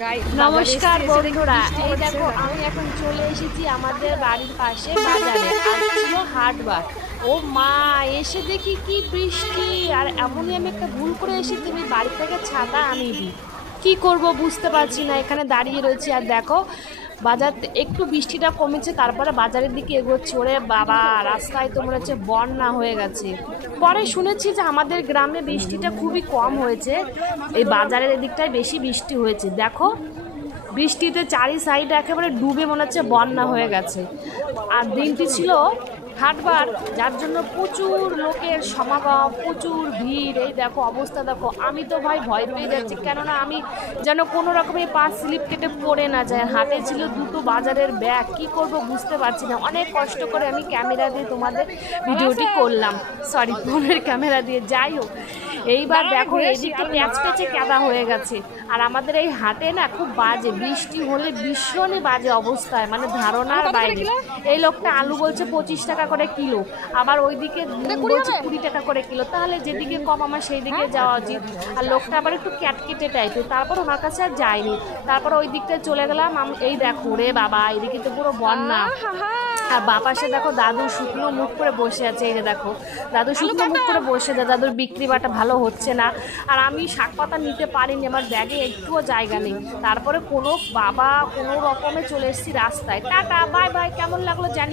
নমস্কার বন্ধুরা, এই দেখো আমি এখন চলে এসেছি আমাদের বাড়ির পাশে বাজারে। আজ ছিল হাটবার। ও মা, এসে দেখি কি বৃষ্টি! আর এমনই আমি একটা ভুল করে এসেছি, আমি বাড়ি থেকে ছাতা আনিনি। কি করব বুঝতে পারছি না, এখানে দাঁড়িয়ে রয়েছি। আর দেখো বাজার একটু বৃষ্টিটা কমেছে, তারপরে বাজারের দিকে এগোচ্ছি। ওরে বাবা, রাস্তায় তো মনে হচ্ছে বন্যা হয়ে গেছে। পরে শুনেছি যে আমাদের গ্রামে বৃষ্টিটা খুবই কম হয়েছে, এই বাজারের এদিকটায় বেশি বৃষ্টি হয়েছে। দেখো বৃষ্টিতে চারি সাইড একেবারে ডুবে মনে হচ্ছে বন্যা হয়ে গেছে। আর দিনটি ছিল হাটবার, যার জন্য প্রচুর লোকের সমাগম, প্রচুর ভিড়। এই দেখো অবস্থা দেখো, আমি তো ভাই ভয় পেয়ে যাচ্ছি, কেননা আমি যেন কোনো রকমের পা স্লিপ কেটে পড়ে না যায়। হাতে ছিল দুটো বাজারের ব্যাগ, কি করব বুঝতে পারছি না। অনেক কষ্ট করে আমি ক্যামেরা দিয়ে তোমাদের ভিডিওটি করলাম, সরি ফোনের ক্যামেরা দিয়ে। যাই হোক, এইবার দেখো এদিকে প্যাচ প্যাচে কাদা হয়ে গেছে। আর আমাদের এই হাটে না খুব বাজে, বৃষ্টি হলে ভীষণই বাজে অবস্থায়, মানে ধারণার বাইরে। এই লোকটা আলু বলছে 25 টাকা করে কিলো, আবার ওইদিকে বলছে 20 টাকা করে কিলো। তাহলে যেদিকে কম আমার সেই দিকে যাওয়া উচিত। আর লোকটা আবার একটু ক্যাটকেটে টাইপের, তারপর ওনার কাছে আর যায়নি। তারপর ওই দিকটায় চলে গেলাম। এই দেখো রে বাবা, এইদিকে তো পুরো বন্যা। আর বাপাসে দেখো দাদু শুকনো মুখ করে বসে আছে। এই যে দেখো দাদু শুকনো মুখ করে বসে আছে, দাদুর বিক্রি বাটা ভালো হচ্ছে না। আর আমি শাক পাতা নিতে পারিনি, আমার ব্যাগে একটুও জায়গা নেই। তারপরে কোনো রকমে চলে এসেছি রাস্তায়। টাটা বাই বাই, কেমন লাগলো জানি।